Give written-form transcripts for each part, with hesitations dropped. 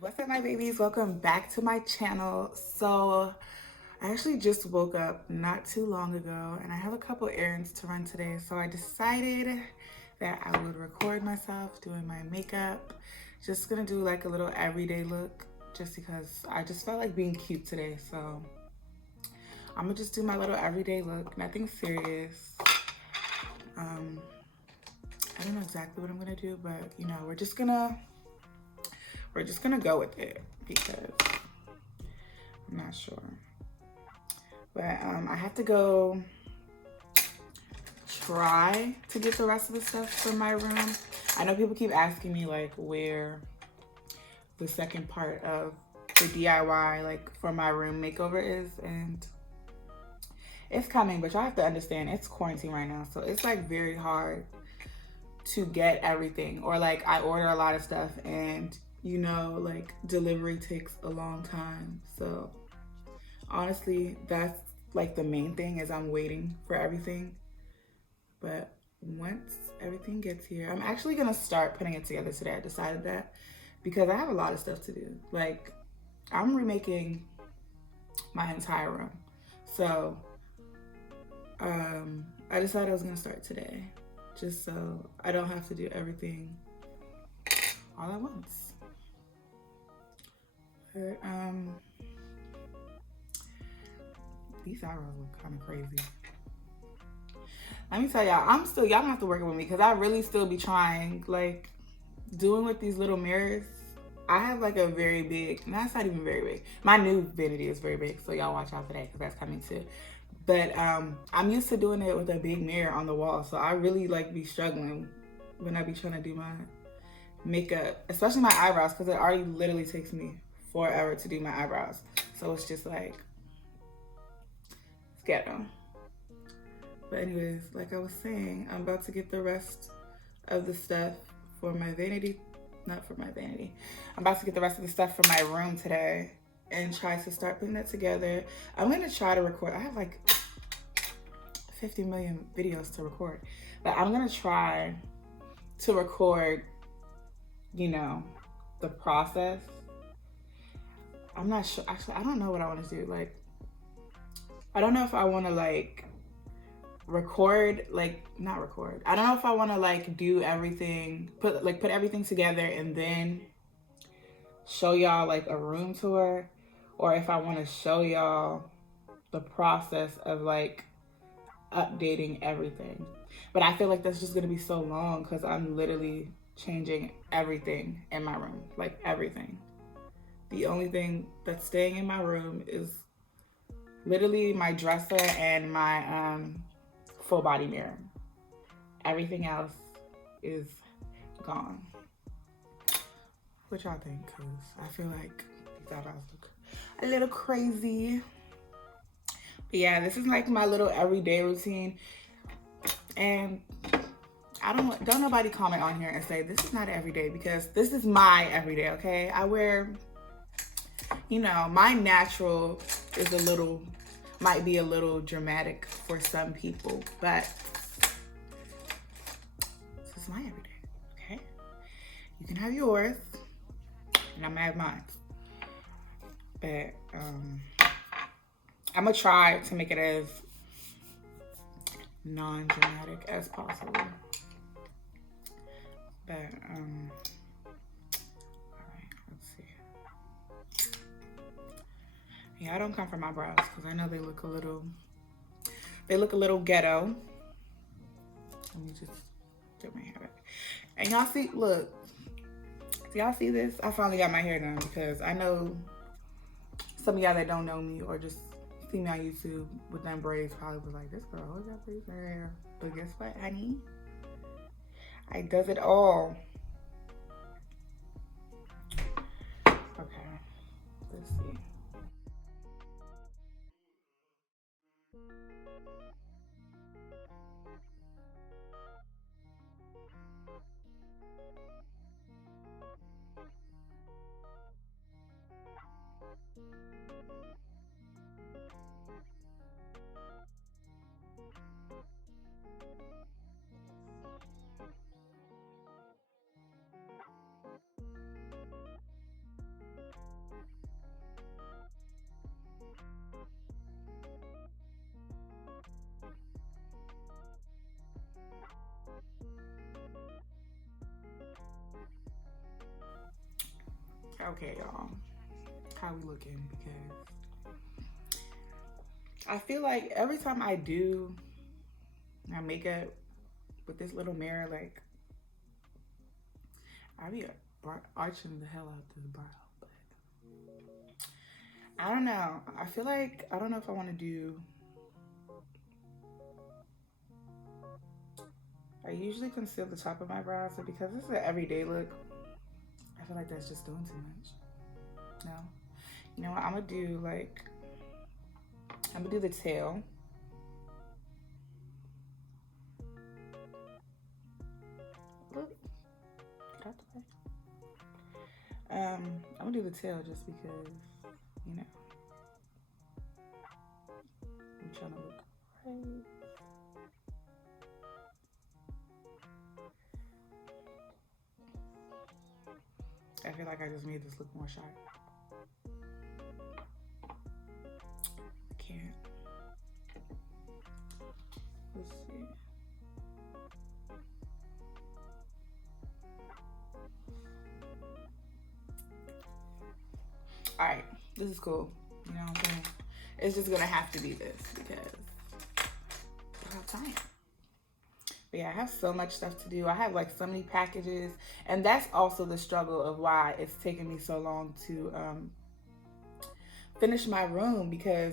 What's up, my babies? Welcome back to my channel. So I actually just woke up not too long ago and I have a couple errands to run today. So I decided that I would record myself doing my makeup. Just gonna do like a little everyday look just because I just felt like being cute today. So I'm gonna just do my little everyday look, nothing serious. I don't know exactly what I'm gonna do, but you know, we're just gonna go with it because I'm not sure. But I have to go try to get the rest of the stuff from my room. I know people keep asking me like where the second part of the DIY like for my room makeover is, and it's coming, but y'all have to understand it's quarantine right now, so it's like very hard to get everything, or like I order a lot of stuff and you know like delivery takes a long time. So honestly, that's like the main thing is I'm waiting for everything. But once everything gets here, I'm actually gonna start putting it together today. I decided that because I have a lot of stuff to do. Like I'm remaking my entire room. So I decided I was gonna start today just so I don't have to do everything all at once. But these eyebrows look kind of crazy. Let me tell y'all, y'all don't have to work with me because I really still be trying, like, doing with these little mirrors. I have like a very big, that's not even very big. My new vanity is very big, so y'all watch out for that because that's coming too. But I'm used to doing it with a big mirror on the wall, so I really like be struggling when I be trying to do my makeup, especially my eyebrows, because it already literally takes me forever to do my eyebrows. So it's just like, it's ghetto. But anyways, like I was saying, I'm about to get the rest of the stuff for my vanity. Not for my vanity. I'm about to get the rest of the stuff for my room today and try to start putting it together. I'm gonna try to record. I have like 50 million videos to record, but I'm gonna try to record, you know, the process. I'm not sure. Actually, I don't know what I want to do. Like, I don't know if I want to like record, like not record. I don't know if I want to like do everything, put everything together and then show y'all like a room tour, or if I want to show y'all the process of like updating everything. But I feel like that's just gonna be so long because I'm literally changing everything in my room, like everything. The only thing that's staying in my room is literally my dresser and my full body mirror. Everything else is gone. What y'all think? Cause I feel like these eyebrows look a little crazy. But yeah, this is like my little everyday routine. And I don't nobody comment on here and say this is not everyday, because this is my everyday, okay? I wear, you know, my natural is might be a little dramatic for some people, but this is my everyday, okay? You can have yours, and I'm gonna have mine. But I'm gonna try to make it as non-dramatic as possible. But alright, let's see. Yeah, I don't come for my brows because I know they look a little ghetto. Let me just get my hair back. And y'all see, look, do y'all see this? I finally got my hair done because I know some of y'all that don't know me or just see me on YouTube with them braids probably was like, this girl always got braids in her hair. But guess what, honey? I does it all. Okay, let's see. Okay, y'all. How we looking? Because I feel like every time I do my makeup with this little mirror, like, I be arching the hell out this brow. But I don't know. I feel like, I don't know if I want to do... I usually conceal the top of my brows, but because this is an everyday look, I feel like that's just doing too much. No. You know what? I'm gonna do like, I'm gonna do the tail. Look, get out the way. I'm gonna do the tail just because, you know, I'm trying to look right. I feel like I just made this look more sharp. I can't. Let's see. All right, this is cool. You know what I'm saying? It's just gonna have to be this because I have time. But yeah, I have so much stuff to do. I have like so many packages, and that's also the struggle of why it's taken me so long to finish my room, because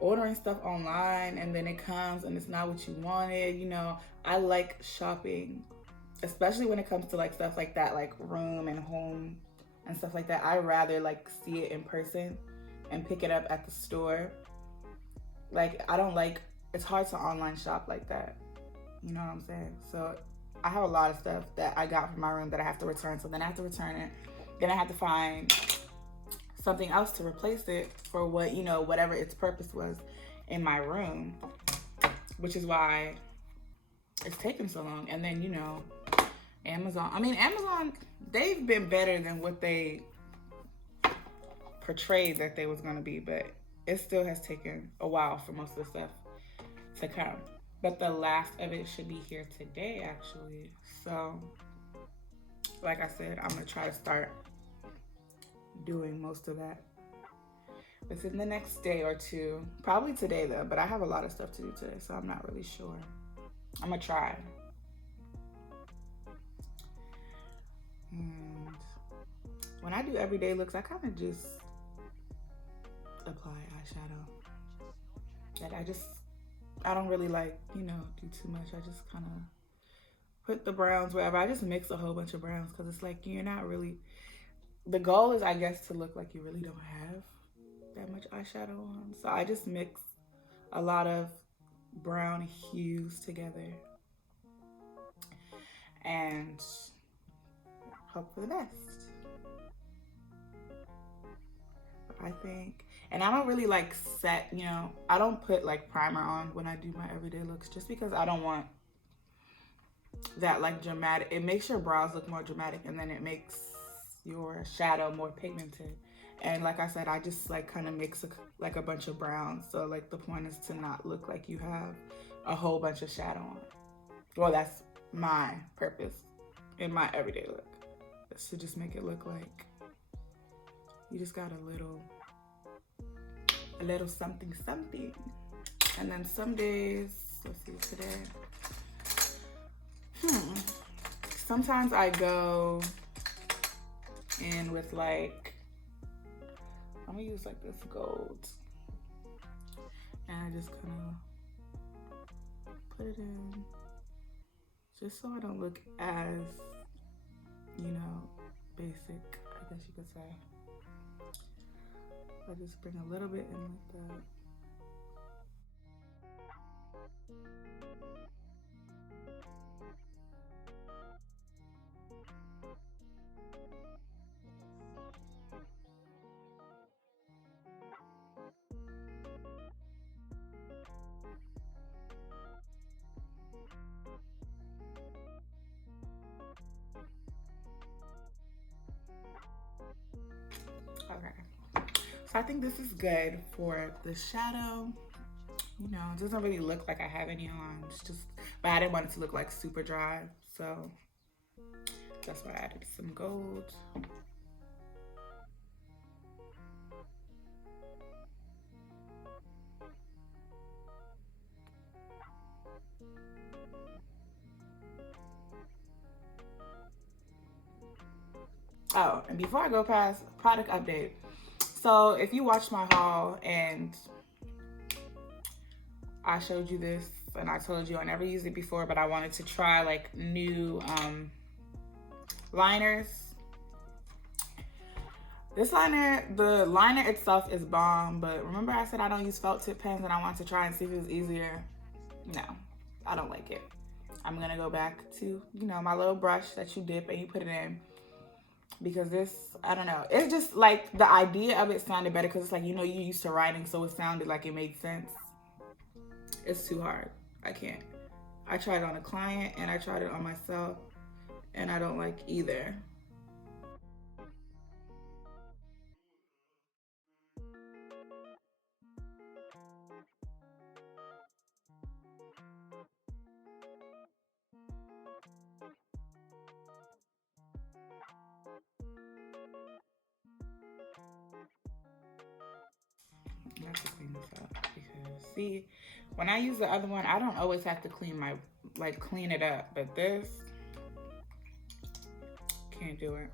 ordering stuff online and then it comes and it's not what you wanted. You know, I like shopping, especially when it comes to like stuff like that, like room and home and stuff like that. I rather like see it in person and pick it up at the store. Like, I don't like, it's hard to online shop like that. You know what I'm saying? So I have a lot of stuff that I got from my room that I have to return. So then I have to return it. Then I have to find something else to replace it for what, you know, whatever its purpose was in my room, which is why it's taken so long. And then, you know, Amazon, they've been better than what they portrayed that they was going to be, but it still has taken a while for most of the stuff to come. But the last of it should be here today, actually. So, like I said, I'm gonna try to start doing most of that within the next day or two. Probably today though, but I have a lot of stuff to do today, so I'm not really sure. I'm gonna try. And when I do everyday looks, I kind of just apply eyeshadow. Like, I don't really like, you know, do too much. I just kind of put the browns wherever. I just mix a whole bunch of browns because it's like you're not really, the goal is, I guess, to look like you really don't have that much eyeshadow on. So I just mix a lot of brown hues together and hope for the best. I think, and I don't really like set, you know, I don't put like primer on when I do my everyday looks, just because I don't want that like dramatic, it makes your brows look more dramatic and then it makes your shadow more pigmented. And like I said, I just like kind of mix like a bunch of browns. So like the point is to not look like you have a whole bunch of shadow on. Well, that's my purpose in my everyday look. It's to just make it look like you just got a little something something. And then some days, let's see today. Sometimes I go in with like, I'm gonna use like this gold. And I just kind of put it in just so I don't look as, you know, basic, I guess you could say. I just bring a little bit in like that. Okay, so I think this is good for the shadow. You know, it doesn't really look like I have any on. It's just, but I didn't want it to look like super dry, so that's why I added some gold. Oh, and before I go past, product update. So if you watched my haul and I showed you this and I told you I never used it before, but I wanted to try like new liners. This liner, the liner itself is bomb, but remember I said I don't use felt tip pens and I want to try and see if it was easier? No, I don't like it. I'm gonna go back to, you know, my little brush that you dip and you put it in, because this, I don't know, it's just like the idea of it sounded better because it's like, you know, you used to writing, so it sounded like it made sense. It's too hard. I can't. I tried it on a client and I tried it on myself and I don't like either. I have to clean this up because, see, when I use the other one, I don't always have to clean my, like, clean it up, but this, can't do it.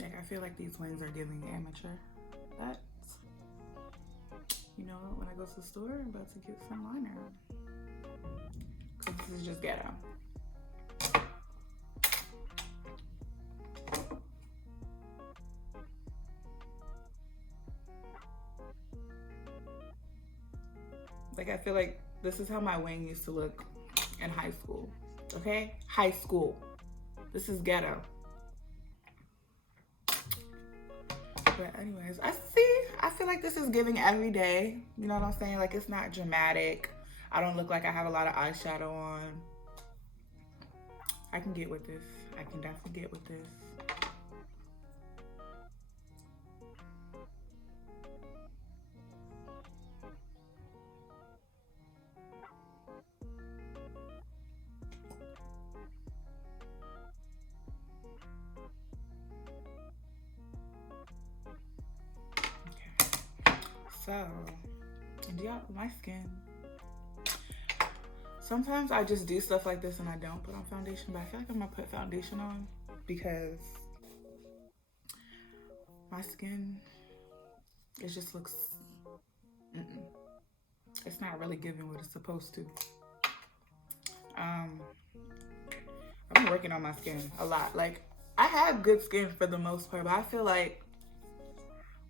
Okay. Like, I feel like these wings are giving amateur. But, you know, when I go to the store, I'm about to get some liner. Because this is just ghetto. Like, I feel like this is how my wing used to look in high school. Okay? High school. This is ghetto. But anyways, I feel like this is giving every day. You know what I'm saying? Like, it's not dramatic. I don't look like I have a lot of eyeshadow on. I can get with this. I can definitely get with this. So, yeah, my skin. Sometimes I just do stuff like this and I don't put on foundation, but I feel like I'm gonna put foundation on because my skin, it just looks, it's not really giving what it's supposed to. I've been working on my skin a lot. Like, I have good skin for the most part, but I feel like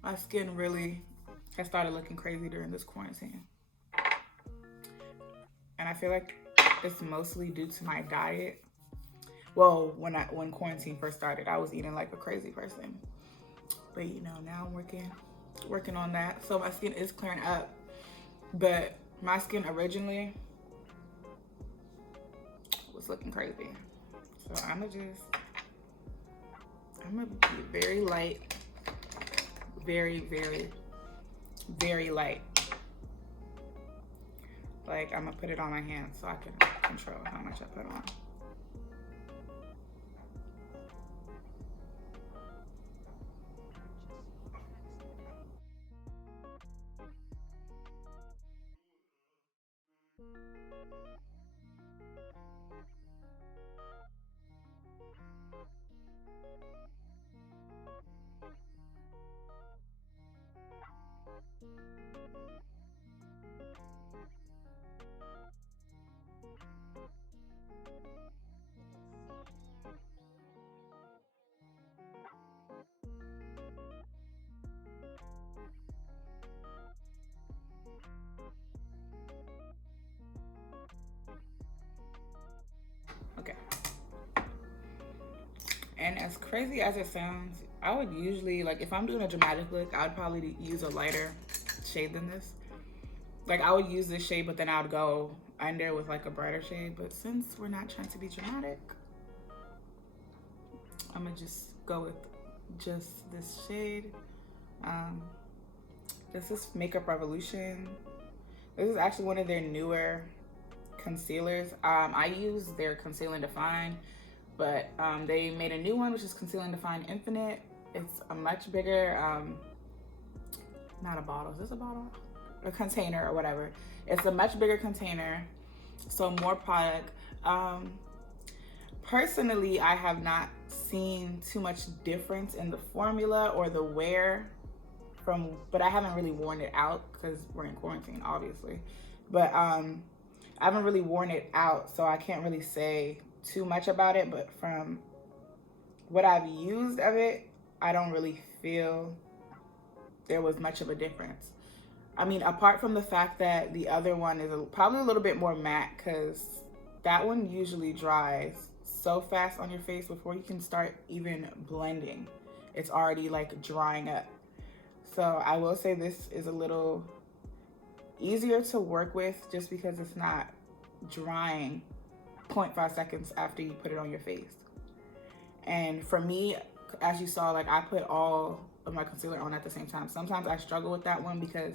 my skin really has started looking crazy during this quarantine. And I feel like it's mostly due to my diet. Well, when quarantine first started, I was eating like a crazy person. But you know, now I'm working on that. So my skin is clearing up. But my skin originally was looking crazy. So I'm gonna be very light. Very, very, very light. Like, I'm gonna put it on my hand so I can control how much I put on. Okay. And as crazy as it sounds, I would usually, like, if I'm doing a dramatic look, I would probably use a lighter shade than this. Like, I would use this shade, but then I would go under with like a brighter shade. But since we're not trying to be dramatic, I'm gonna just go with just this shade. This is Makeup Revolution. This is actually one of their newer concealers. I use their Conceal and Define, but they made a new one, which is Conceal and Define Infinite. It's a much bigger, not a bottle, is this a bottle? A container or whatever. It's a much bigger container, so more product. Personally, I have not seen too much difference in the formula or the wear but I haven't really worn it out because we're in quarantine, obviously. But I haven't really worn it out, so I can't really say too much about it. But from what I've used of it, I don't really feel there was much of a difference. I mean, apart from the fact that the other one is probably a little bit more matte, because that one usually dries so fast on your face before you can start even blending. It's already like drying up. So I will say this is a little easier to work with just because it's not drying 0.5 seconds after you put it on your face. And for me, as you saw, like I put all of my concealer on at the same time. Sometimes I struggle with that one because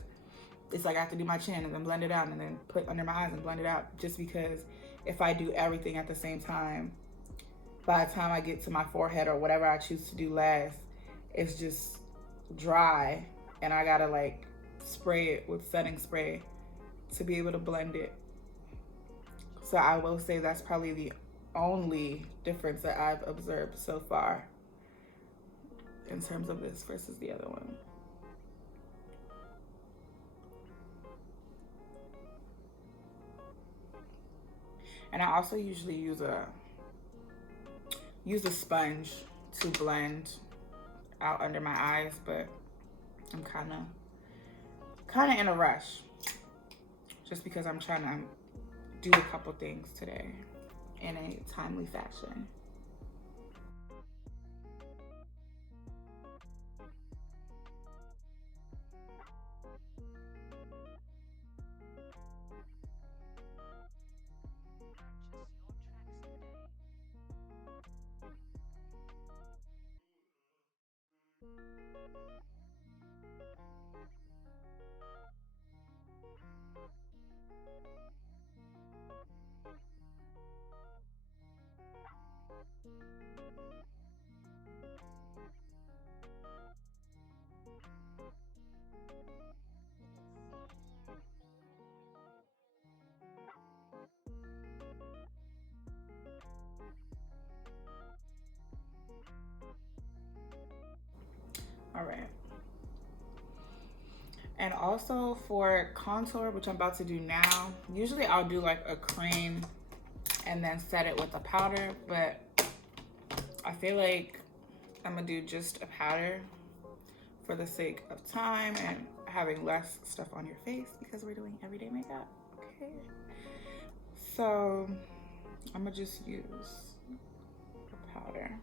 it's like I have to do my chin and then blend it out and then put under my eyes and blend it out, just because if I do everything at the same time, by the time I get to my forehead or whatever I choose to do last, it's just dry and I gotta like spray it with setting spray to be able to blend it. So I will say that's probably the only difference that I've observed so far in terms of this versus the other one. And I also usually use a sponge to blend out under my eyes, but I'm kind of in a rush just because I'm trying to do a couple things today in a timely fashion. All right. And also for contour, which I'm about to do now, usually I'll do like a cream and then set it with a powder, but I feel like I'm gonna do just a powder for the sake of time and having less stuff on your face because we're doing everyday makeup, okay? So I'm gonna just use a powder.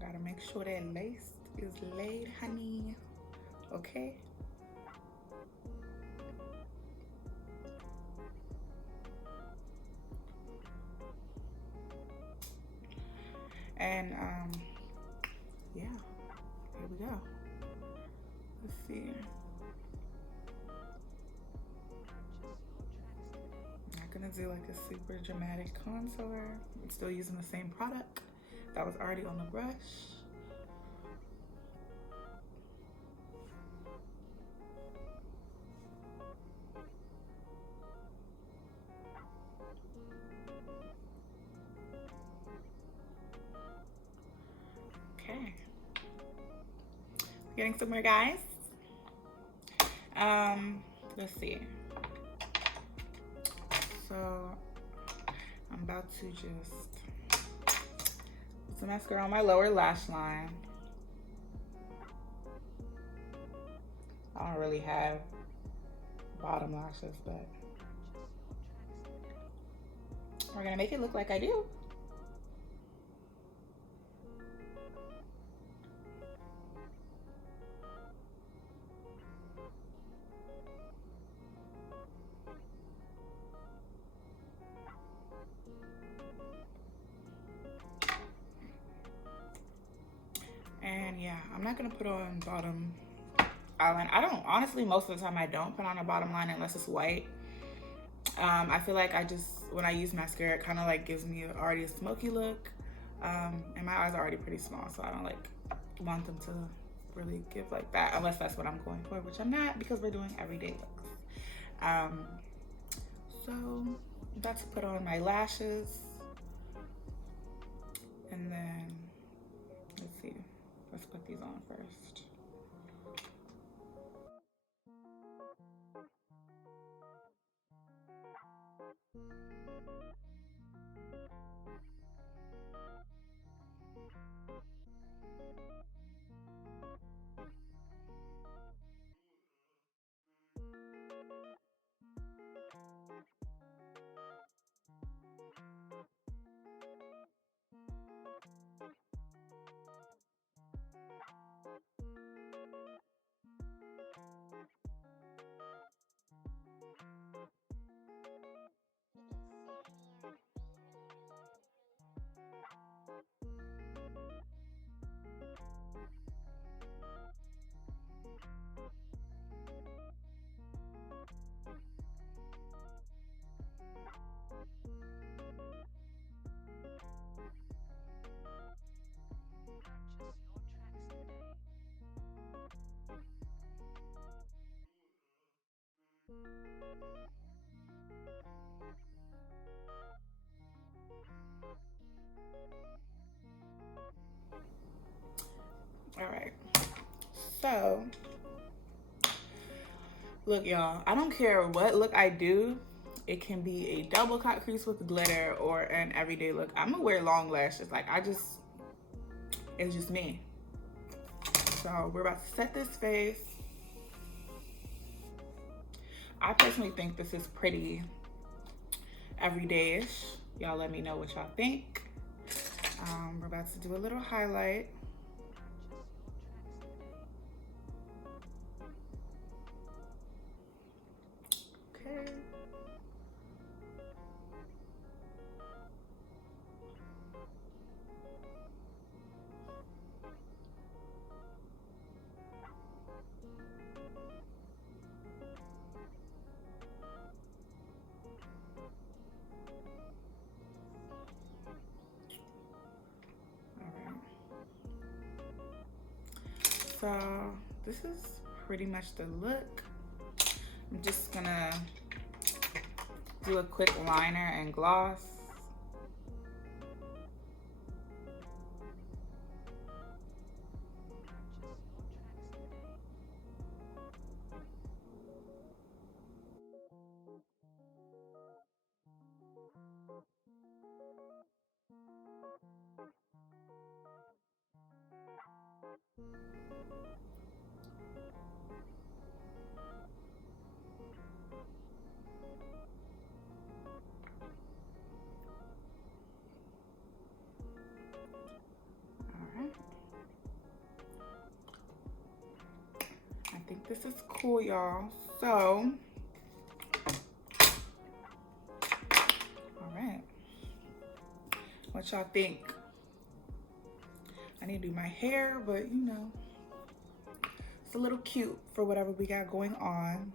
Gotta make sure that lace is laid, honey, okay? And yeah, here we go. Let's see. I'm not gonna do like a super dramatic contour. I'm still using the same product that was already on the brush. Okay. Getting somewhere, guys. Let's see. So I'm about to just some mascara on my lower lash line. I don't really have bottom lashes, but we're gonna make it look like I do. And yeah, I'm not gonna put on bottom eyeliner. I don't, honestly, most of the time I don't put on a bottom line unless it's white. I feel like when I use mascara, it kind of like gives me already a smoky look. And my eyes are already pretty small, so I don't like want them to really give like that, unless that's what I'm going for, which I'm not, because we're doing everyday looks. So I'm about to put on my lashes, and then let's see, let's put these on first. All right, so look, y'all, I don't care what look I do. It can be a double cut crease with glitter or an everyday look. I'm gonna wear long lashes. Like, it's just me. So we're about to set this face. I personally think this is pretty everyday-ish. Y'all let me know what y'all think. We're about to do a little highlight. Okay. So this is pretty much the look. I'm just gonna do a quick liner and gloss. I think this is cool, y'all. So, all right. What y'all think? I need to do my hair, but you know, it's a little cute for whatever we got going on.